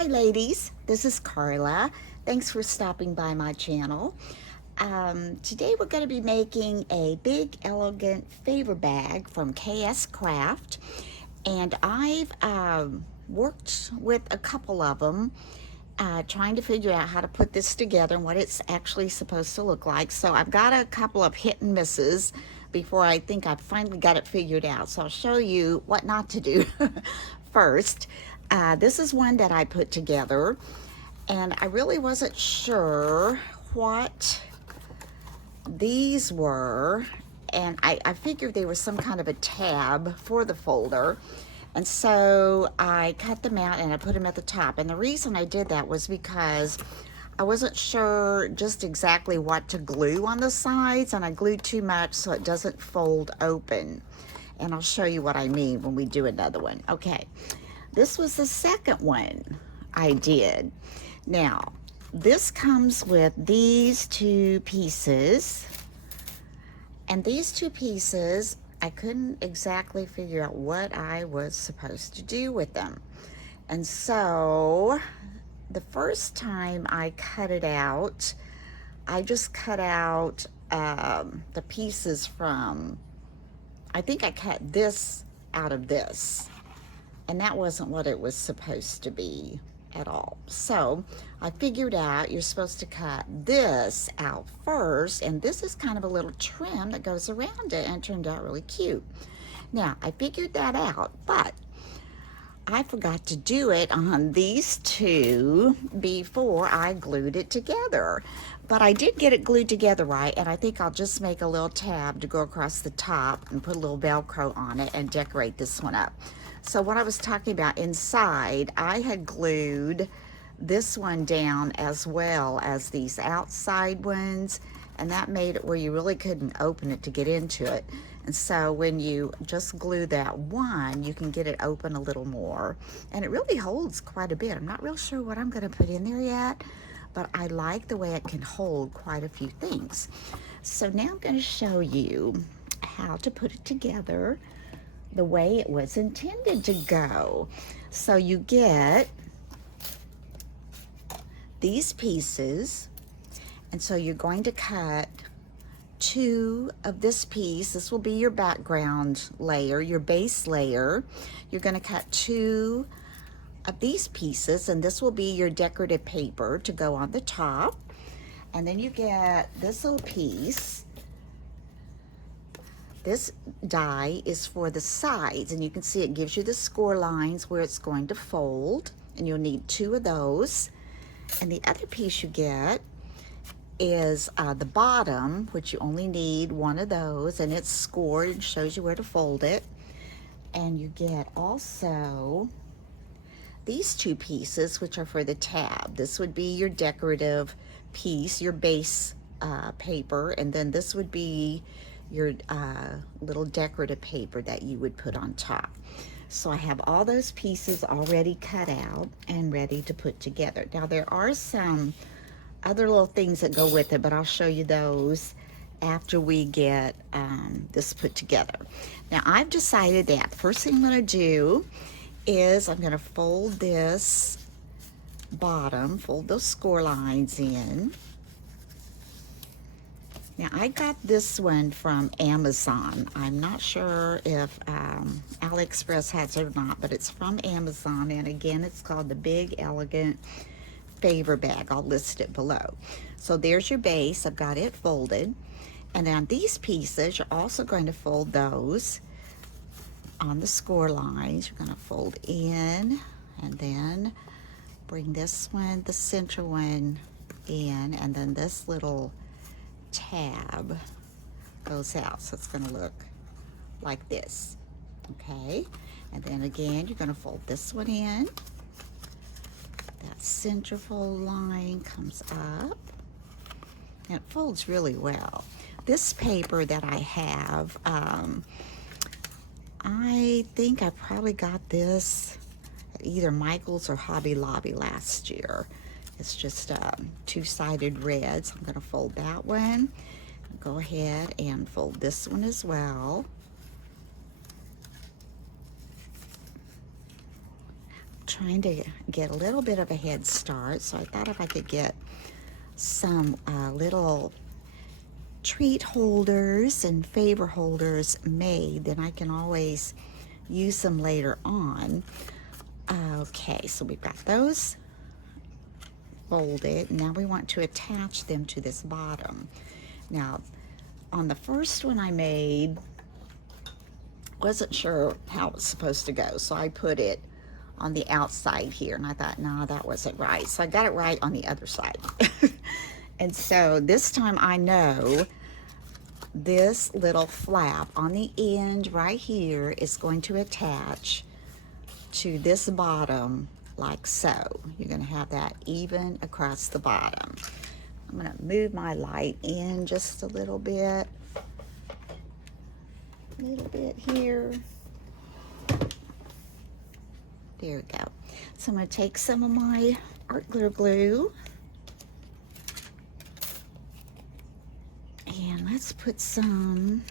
Hi ladies, this is Carla. Thanks for stopping by my channel. Today we're going to be making a big elegant favor bag from KSCraft, and I've worked with a couple of them trying to figure out how to put this together and what it's actually supposed to look like. So I've got a couple of hit and misses before I think I've finally got it figured out. So I'll show you what not to do first. This is one that I put together, and I really wasn't sure what these were, and I figured they were some kind of a tab for the folder. And so I cut them out and I put them at the top. And the reason I did that was because I wasn't sure just exactly what to glue on the sides, and I glued too much so it doesn't fold open. And I'll show you what I mean when we do another one. Okay, this was the second one I did. Now, this comes with these two pieces. And these two pieces, I couldn't exactly figure out what I was supposed to do with them. And so the first time I cut it out, I just cut out the pieces from, I think I cut this out of this. And that wasn't what it was supposed to be at all. So I figured out you're supposed to cut this out first, and this is kind of a little trim that goes around it, and it turned out really cute. Now I figured that out, but I forgot to do it on these two before I glued it together. But I did get it glued together right, and I think I'll just make a little tab to go across the top and put a little Velcro on it and decorate this one up. So what I was talking about inside, I had glued this one down as well as these outside ones, and that made it where you really couldn't open it to get into it. And so when you just glue that one, you can get it open a little more, and it really holds quite a bit. I'm not real sure what I'm going to put in there yet, but I like the way it can hold quite a few things. So now I'm going to show you how to put it together the way it was intended to go. So you get these pieces, and so you're going to cut two of this piece. This will be your background layer, your base layer. You're going to cut two of these pieces, and this will be your decorative paper to go on the top. And then you get this little piece. This die is for the sides, and you can see it gives you the score lines where it's going to fold, and you'll need two of those. And the other piece you get is the bottom, which you only need one of those, and it's scored and shows you where to fold it. And you get also these two pieces, which are for the tab. This would be your decorative piece, your base paper, and then this would be your little decorative paper that you would put on top. So I have all those pieces already cut out and ready to put together. Now there are some other little things that go with it, but I'll show you those after we get this put together. Now I've decided that the first thing I'm going to do is I'm going to fold this bottom, fold those score lines in. Now I got this one from Amazon. I'm not sure if AliExpress has it or not, but it's from Amazon, and again it's called the Big Elegant Favor Bag. I'll list it below. So there's your base. I've got it folded, and then these pieces you're also going to fold those on the score lines. You're going to fold in and then bring this one, the center one, in, and then this little tab goes out, so it's going to look like this. Okay, and then again you're going to fold this one in. That center fold line comes up, and it folds really well. This paper that I have, I think I probably got this at either Michael's or Hobby Lobby last year. It's just two-sided red, so I'm going to fold that one. Go ahead and fold this one as well. trying to get a little bit of a head start, so I thought if I could get some little treat holders and favor holders made, then I can always use them later on. Okay, so we've got those folded. Now we want to attach them to this bottom. Now, on the first one I made, wasn't sure how it was supposed to go, so I put it on the outside here, and I thought, no, that wasn't right. So I got it right on the other side. And so this time I know this little flap on the end right here is going to attach to this bottom like so. You're going to have that even across the bottom. I'm going to move my light in just a little bit here. There we go. So I'm going to take some of my art glitter glue, and let's put some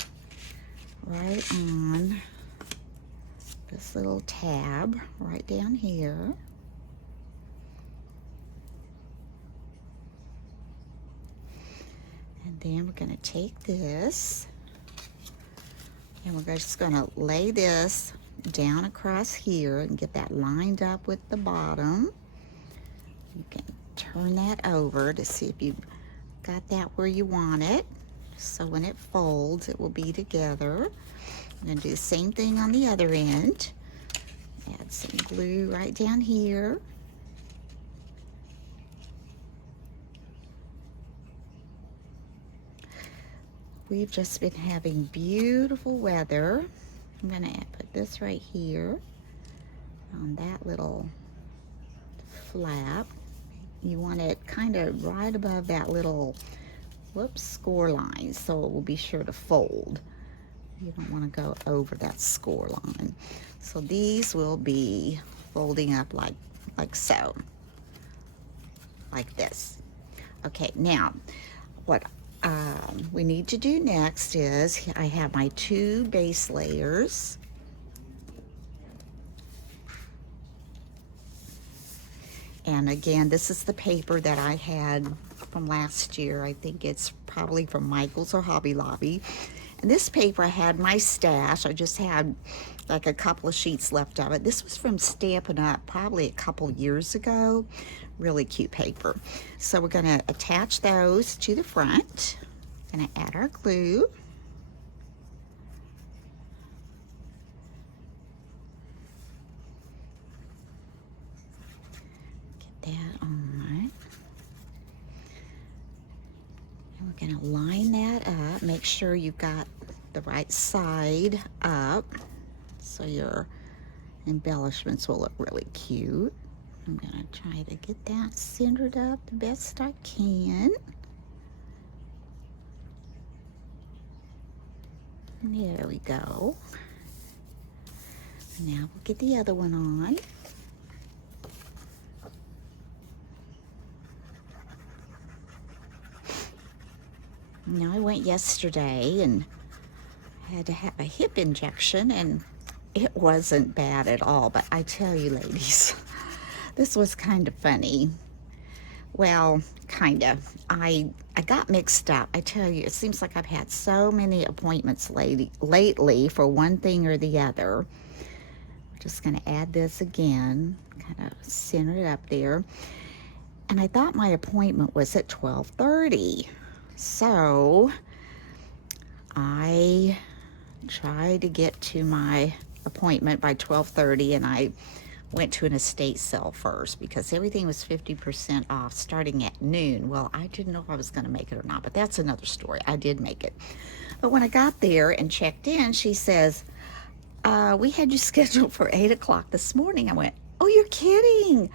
right on this little tab right down here. And then we're going to take this, and we're just going to lay this down across here and get that lined up with the bottom. You can turn that over to see if you got that where you want it. So when it folds, it will be together. I'm going to do the same thing on the other end. Add some glue right down here. We've just been having beautiful weather. I'm going to put this right here on that little flap. You want it kind of right above that little, score line, so it will be sure to fold. You don't want to go over that score line. So these will be folding up like so, like this. Okay, now what we need to do next is I have my 2 base layers. And again, this is the paper that I had from last year. I think it's probably from Michael's or Hobby Lobby. And this paper I had my stash. I just had like a couple of sheets left of it. This was from Stampin' Up! Probably a couple years ago. Really cute paper. So we're going to attach those to the front. Going to add our glue. Get that on. And we're going to line that up. Make sure you've got the right side up so your embellishments will look really cute. I'm going to try to get that centered up the best I can. There we go. Now we'll get the other one on. Now I went yesterday and had to have a hip injection, and it wasn't bad at all, but I tell you ladies, this was kind of funny. Well, kind of. I got mixed up. I tell you, it seems like I've had so many appointments lately for one thing or the other. I'm just going to add this again, kind of center it up there. And I thought my appointment was at 12:30. So I tried to get to my appointment by 12:30, and I went to an estate sale first because everything was 50% off starting at noon. Well, I didn't know if I was going to make it or not, but that's another story. I did make it. But when I got there and checked in, she says, we had you scheduled for 8 o'clock this morning. I went, oh, you're kidding.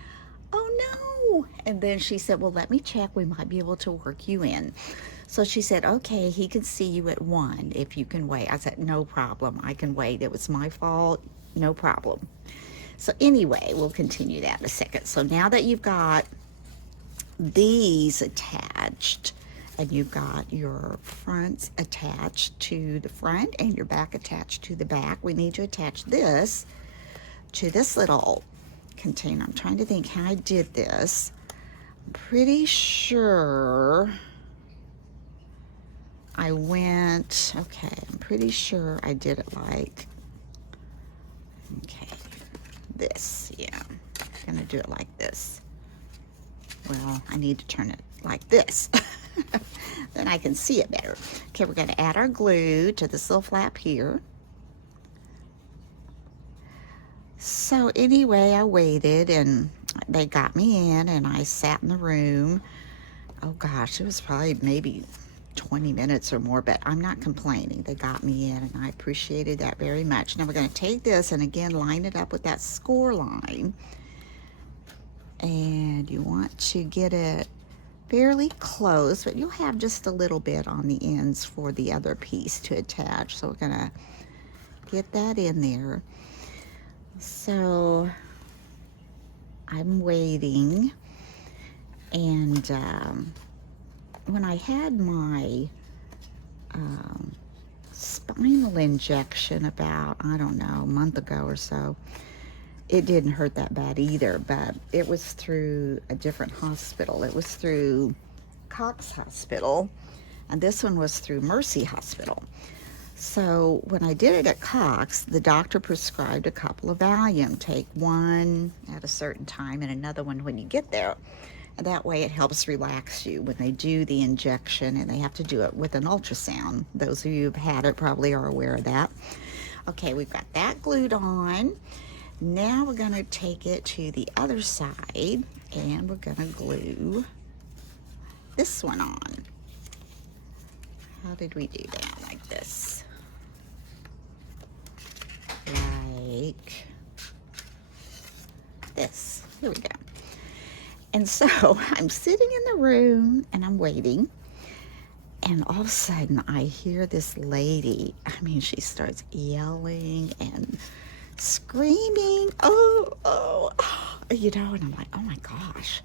Oh, no. And then she said, well, let me check. We might be able to work you in. So she said, okay, he can see you at 1 if you can wait. I said, no problem. I can wait. It was my fault. No problem. So anyway, we'll continue that in a second. So now that you've got these attached, and you've got your fronts attached to the front and your back attached to the back, we need to attach this to this little container. I'm trying to think how I did this. I'm pretty sure I went, okay, I'm pretty sure I did it like, okay, this, yeah. I'm gonna do it like this. Well, I need to turn it like this. Then I can see it better. Okay, we're gonna add our glue to this little flap here. So anyway, I waited and they got me in and I sat in the room. Oh gosh, it was probably maybe 20 minutes or more, but I'm not complaining. They got me in and I appreciated that very much. Now we're going to take this and again line it up with that score line. And you want to get it fairly close, but you'll have just a little bit on the ends for the other piece to attach. So we're going to get that in there. So I'm waiting, and when I had my spinal injection about, I don't know, a month ago or so, it didn't hurt that bad either, but it was through a different hospital. It was through Cox Hospital, and this one was through Mercy Hospital. So when I did it at Cox, the doctor prescribed a couple of Valium. Take one at a certain time and another one when you get there. And that way it helps relax you when they do the injection, and they have to do it with an ultrasound. Those of you who've had it probably are aware of that. Okay, we've got that glued on. Now we're going to take it to the other side and we're going to glue this one on. How did we do that? Like this. Like this. Here we go. And so I'm sitting in the room and I'm waiting, and all of a sudden I hear this lady. I mean, she starts yelling and screaming, oh, oh, you know, and I'm like, oh my gosh.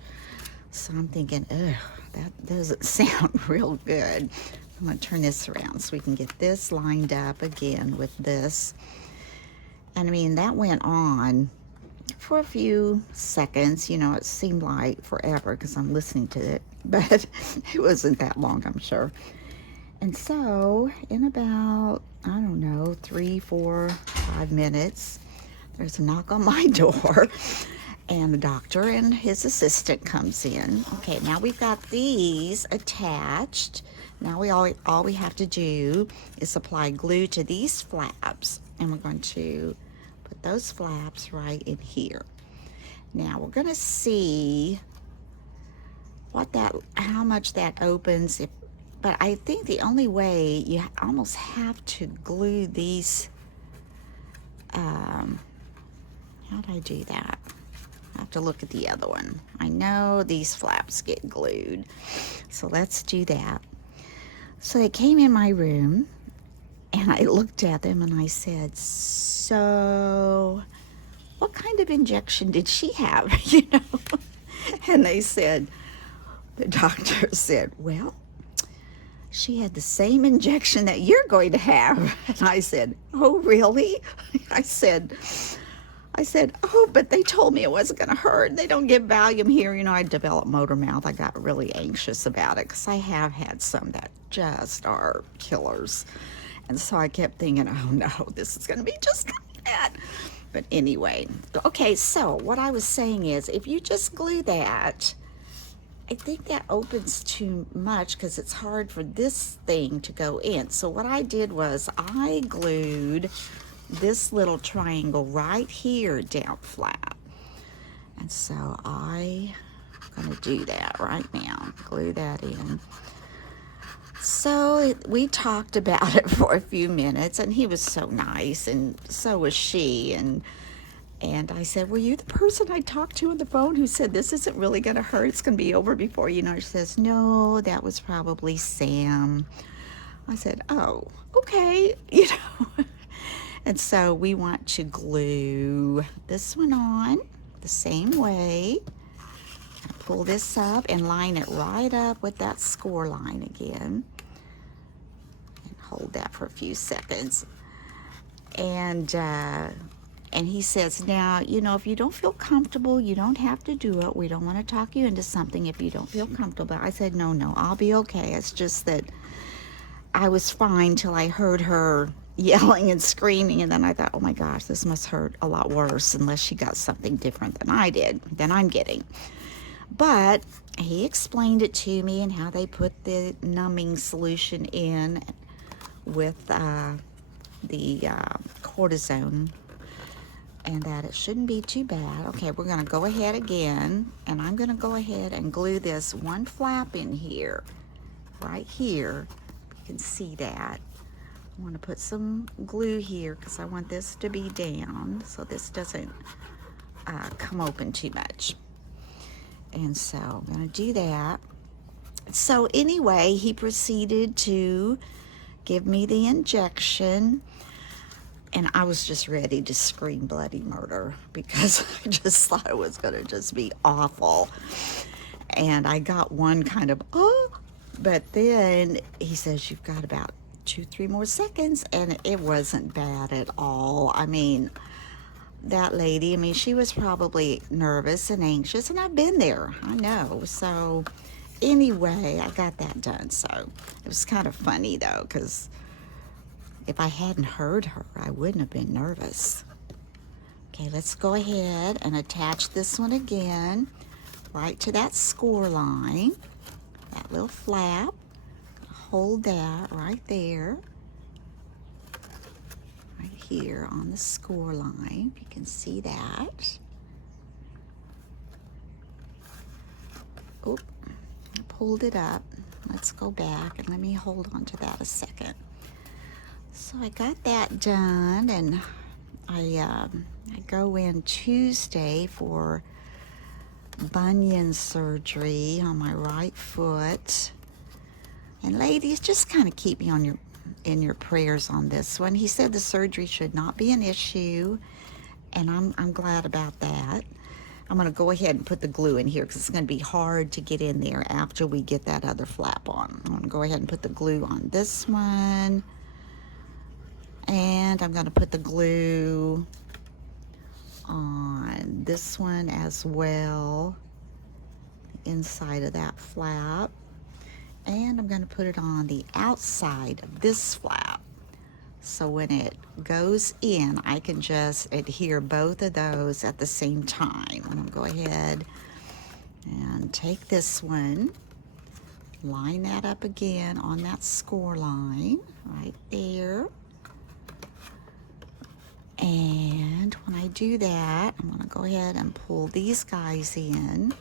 So I'm thinking, ugh, that doesn't sound real good. I'm going to turn this around so we can get this lined up again with this. And I mean, that went on for a few seconds. You know, it seemed like forever because I'm listening to it, but it wasn't that long, I'm sure. And so in about, I don't know, 3, 4, 5 minutes, there's a knock on my door, and the doctor and his assistant comes in. Okay, now we've got these attached. Now all we have to do is apply glue to these flaps, and we're going to put those flaps right in here. Now we're going to see how much that opens. But I think the only way, you almost have to glue these. How do I do that? I have to look at the other one. I know these flaps get glued, so let's do that. So they came in my room, and I looked at them and I said, so what kind of injection did she have? You know? And they said, the doctor said, well, she had the same injection that you're going to have. And I said, oh, really? I said, oh, but they told me it wasn't going to hurt. They don't give Valium here. You know, I developed motor mouth. I got really anxious about it because I have had some that just are killers. And so I kept thinking, oh, no, this is going to be just like that. But anyway, okay, so what I was saying is, if you just glue that, I think that opens too much because it's hard for this thing to go in. So what I did was I glued this little triangle right here down flat. And so I'm going to do that right now. Glue that in. So we talked about it for a few minutes, and he was so nice, and so was she. And I said, were you the person I talked to on the phone who said this isn't really going to hurt? It's going to be over before you know. She says, no, that was probably Sam. I said, oh, okay, you know. And so we want to glue this one on the same way. Pull this up and line it right up with that score line again. And hold that for a few seconds. And And he says, now, you know, if you don't feel comfortable, you don't have to do it. We don't want to talk you into something if you don't feel comfortable. I said, no, I'll be okay. It's just that I was fine till I heard her yelling and screaming, and then I thought, oh my gosh, this must hurt a lot worse unless she got something different than I'm getting. But he explained it to me and how they put the numbing solution in with the cortisone, and that it shouldn't be too bad. Okay, we're going to go ahead again, and I'm going to go ahead and glue this one flap in here, right here. You can see that. I want to put some glue here because I want this to be down so this doesn't come open too much. And so I'm going to do that. So anyway, he proceeded to give me the injection, and I was just ready to scream bloody murder because I just thought it was going to just be awful. And I got one kind of, but then he says, you've got about 2-3 more seconds, and it wasn't bad at all. I mean, that lady, she was probably nervous and anxious, and I've been there, I know. So anyway, I got that done. So it was kind of funny though, because if I hadn't heard her, I wouldn't have been nervous. Okay, let's go ahead and attach this one again right to that score line, that little flap. Hold that right there, right here on the score line. You can see that. Oh, I pulled it up. Let's go back and let me hold on to that a second. So I got that done, and I go in Tuesday for bunion surgery on my right foot. And ladies, just kind of keep me in your prayers on this one. He said the surgery should not be an issue, and I'm glad about that. I'm going to go ahead and put the glue in here because it's going to be hard to get in there after we get that other flap on. I'm going to go ahead and put the glue on this one. And I'm going to put the glue on this one as well, inside of that flap. And I'm going to put it on the outside of this flap. So when it goes in, I can just adhere both of those at the same time. I'm going to go ahead and take this one, line that up again on that score line right there. And when I do that, I'm going to go ahead and pull these guys in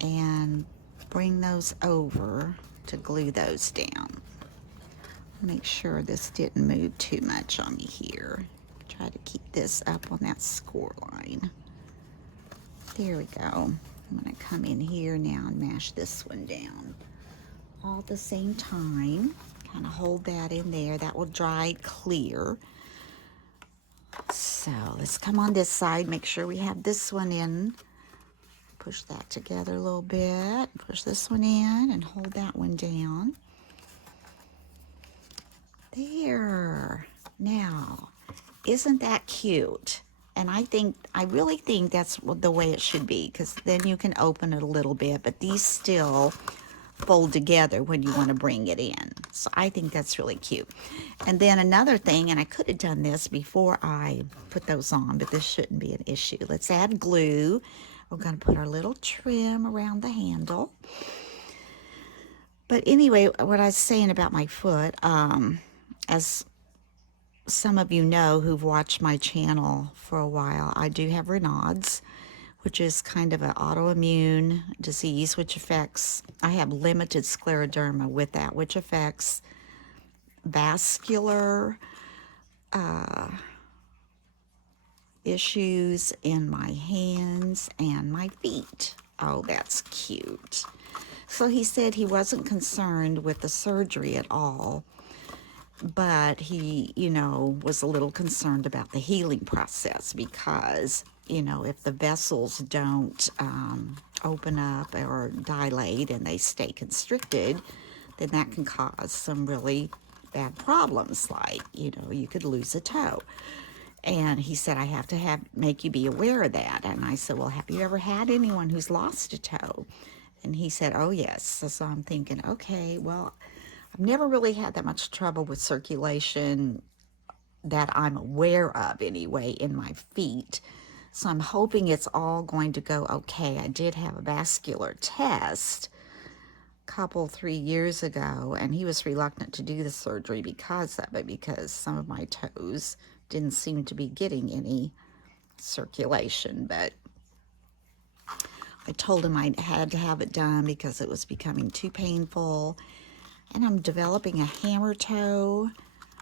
and bring those over to glue those down. Make sure this didn't move too much on me here. Try to keep this up on that score line. There we go. I'm going to come in here now and mash this one down all at the same time. Kind of hold that in there. That will dry clear. So let's come on this side. Make sure we have this one in. Push that together a little bit. Push this one in and hold that one down. There. Now, isn't that cute? And I really think that's the way it should be, because then you can open it a little bit, but these still fold together when you want to bring it in. So I think that's really cute. And then another thing, and I could have done this before I put those on, but this shouldn't be an issue. Let's add glue. We're going to put our little trim around the handle. But anyway, what I was saying about my foot, as some of you know who've watched my channel for a while, I do have Raynaud's, which is kind of an autoimmune disease, which affects, I have limited scleroderma with that, which affects vascular issues in my hands and my feet. Oh, that's cute. So he said he wasn't concerned with the surgery at all, but he, was a little concerned about the healing process because, if the vessels don't open up or dilate and they stay constricted, then that can cause some really bad problems, like, you could lose a toe. And he said, I have to make you be aware of that. And I said, well, have you ever had anyone who's lost a toe? And he said, oh, yes. So I'm thinking, okay, well, I've never really had that much trouble with circulation that I'm aware of anyway in my feet. So I'm hoping it's all going to go okay. I did have a vascular test couple 3 years ago, and he was reluctant to do the surgery because of it, because some of my toes didn't seem to be getting any circulation. But I told him I had to have it done because it was becoming too painful, and I'm developing a hammer toe.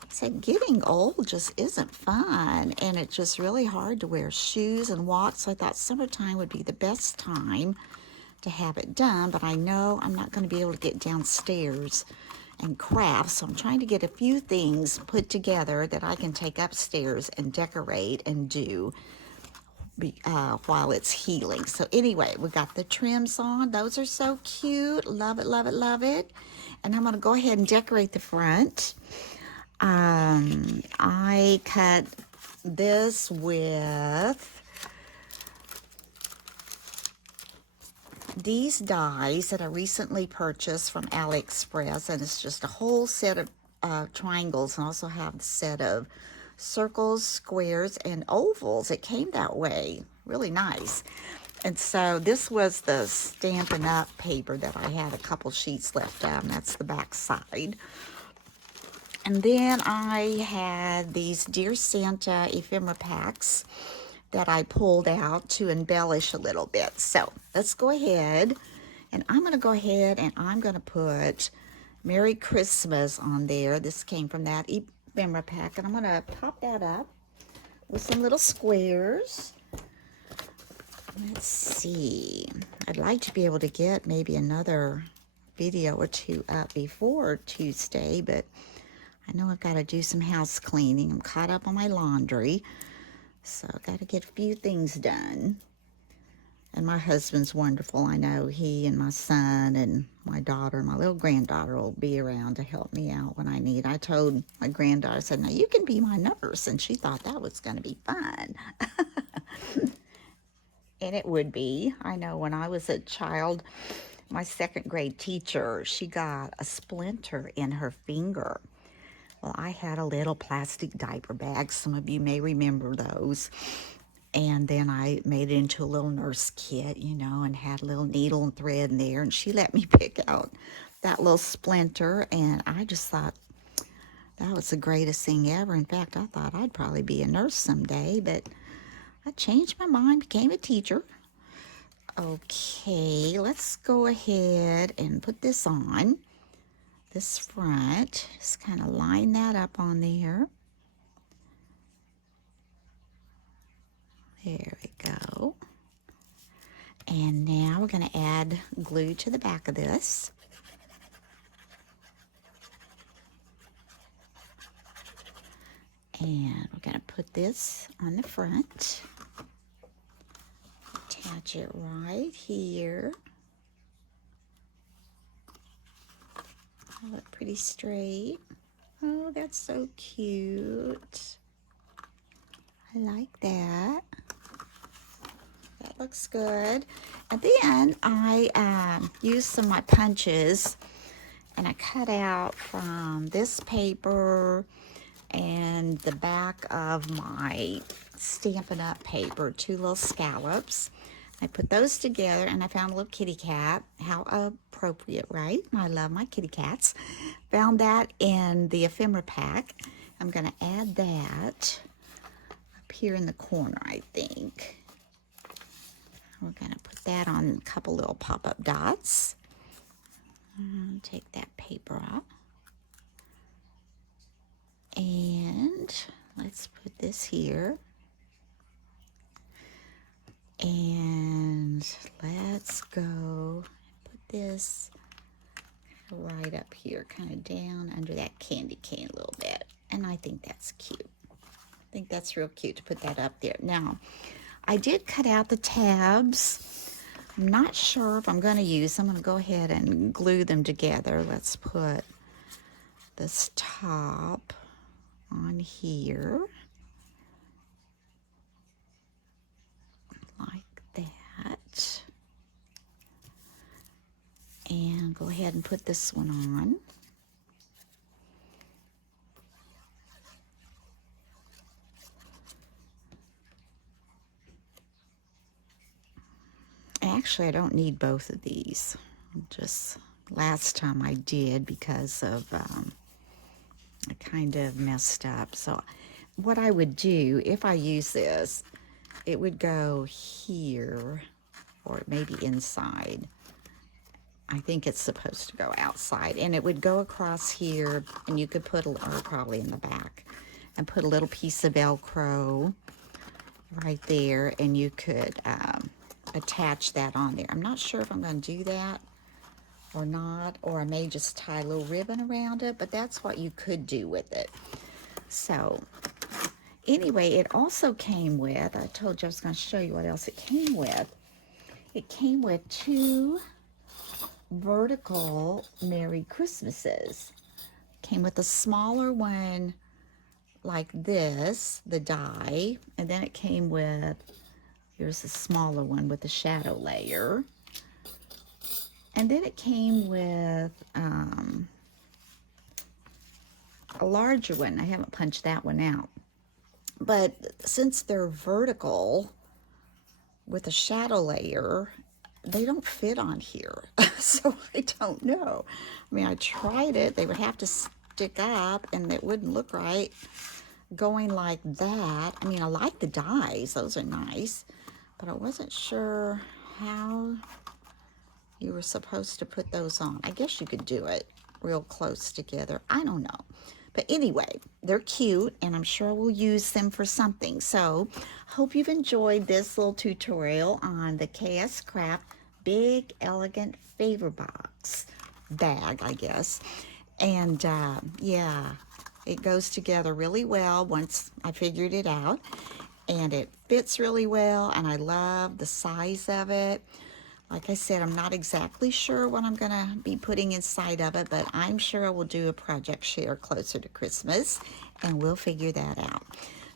I said, getting old just isn't fun, and it's just really hard to wear shoes and walk. So I thought summertime would be the best time to have it done, but I know I'm not going to be able to get downstairs and craft, so I'm trying to get a few things put together that I can take upstairs and decorate and do while it's healing. So anyway, we got the trims on. Those are so cute. Love it, love it, love it. And I'm going to go ahead and decorate the front. I cut this with these dies that I recently purchased from AliExpress, and it's just a whole set of triangles, and also have the set of circles, squares, and ovals. It came that way. Really nice. And so this was the Stampin' Up! Paper that I had a couple sheets left of, and that's the back side. And then I had these Dear Santa ephemera packs that I pulled out to embellish a little bit. So let's go ahead, and I'm going to go ahead and I'm going to put Merry Christmas on there. This came from that ephemera pack, and I'm going to pop that up with some little squares. Let's see. I'd like to be able to get maybe another video or two up before Tuesday, but I know I've got to do some house cleaning. I'm caught up on my laundry. So I've got to get a few things done. And my husband's wonderful. I know he and my son and my daughter, my little granddaughter, will be around to help me out when I need. I told my granddaughter, I said, now you can be my nurse. And she thought that was going to be fun. And it would be. I know when I was a child, my second grade teacher, she got a splinter in her finger. Well, I had a little plastic diaper bag. Some of you may remember those. And then I made it into a little nurse kit, you know, and had a little needle and thread in there. And she let me pick out that little splinter. And I just thought that was the greatest thing ever. In fact, I thought I'd probably be a nurse someday. But I changed my mind, became a teacher. Okay, let's go ahead and put this on. This front, just kind of line that up on there. There we go. And now we're going to add glue to the back of this. And we're going to put this on the front. Attach it right here. Look pretty straight. Oh, that's so cute. I like that. That looks good. And then I used some of my punches, and I cut out from this paper and the back of my Stampin' Up! Paper 2 little scallops. I put those together, and I found a little kitty cat. How appropriate, right? I love my kitty cats. Found that in the ephemera pack. I'm going to add that up here in the corner, I think. We're going to put that on a couple little pop-up dots. Take that paper off. And let's put this here. And let's go put this right up here, kind of down under that candy cane a little bit. And I think that's cute. I think that's real cute to put that up there. Now, I did cut out the tabs. I'm not sure if I'm going to use them. I'm going to go ahead and glue them together. Let's put this top on here. go ahead and put this one on. Actually, I don't need both of these. Just last time I did because of I kind of messed up. So what I would do if I use this, it would go here or maybe inside. I think it's supposed to go outside, and it would go across here, and you could put, or probably in the back, and put a little piece of Velcro right there, and you could attach that on there. I'm not sure if I'm going to do that or not, or I may just tie a little ribbon around it, but that's what you could do with it. So anyway, it also came with, I told you I was going to show you what else it came with. It came with 2 vertical Merry Christmases. Came with a smaller one like this, the die, and then it came with, here's a smaller one with a shadow layer. And then it came with a larger one. I haven't punched that one out. But since they're vertical with a shadow layer, they don't fit on here. So I don't know. I mean, I tried it. They would have to stick up and it wouldn't look right going like that. I mean, I like the dies. Those are nice. But I wasn't sure how you were supposed to put those on. I guess you could do it real close together. I don't know. But anyway, they're cute, and I'm sure we'll use them for something. So, hope you've enjoyed this little tutorial on the KSCraft Big Elegant Favor Box bag, I guess. And, yeah, it goes together really well once I figured it out. And it fits really well, and I love the size of it. Like I said, I'm not exactly sure what I'm going to be putting inside of it, but I'm sure I will do a project share closer to Christmas, and we'll figure that out.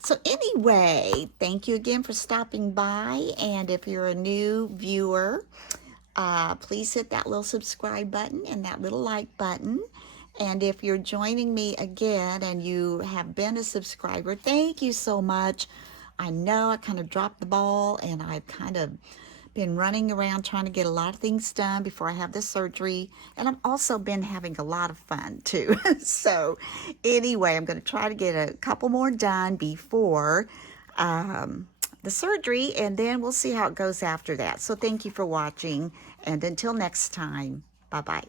So anyway, thank you again for stopping by, and if you're a new viewer, please hit that little subscribe button and that little like button. And if you're joining me again and you have been a subscriber, thank you so much. I know I kind of dropped the ball, and I've kind of been running around trying to get a lot of things done before I have this surgery, and I've also been having a lot of fun too. So anyway, I'm going to try to get a couple more done before the surgery, and then we'll see how it goes after that. So thank you for watching, and until next time, bye-bye.